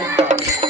Obrigado.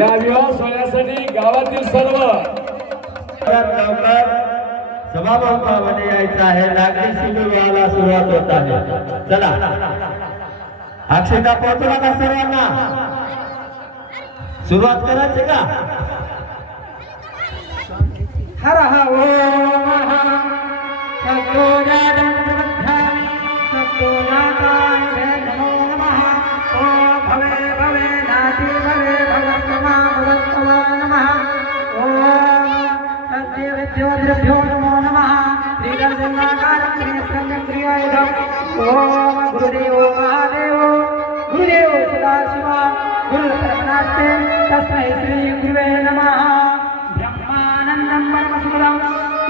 या विवाह सोहळ्यासाठी गावातील सर्व सभागृहामध्ये यायचं आहे. नागरिक शिबिर विवाहाला सुरुवात होत आहे. चला. अक्षता पोहोचला नका सर्वांना. सुरुवात करायची का? हर हा ओ महा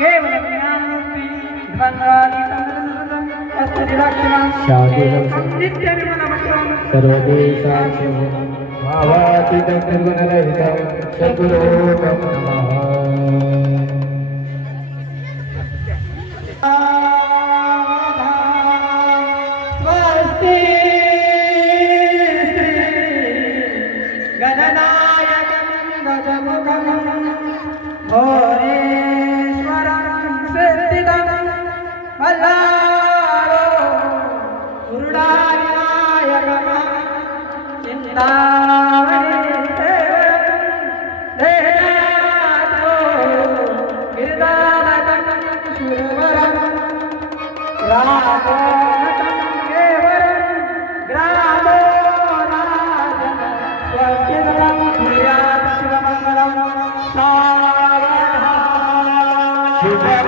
केवलं भावातीतं निर्गुणरहितं सद्गुरों नमः स्वस्ति Sugar,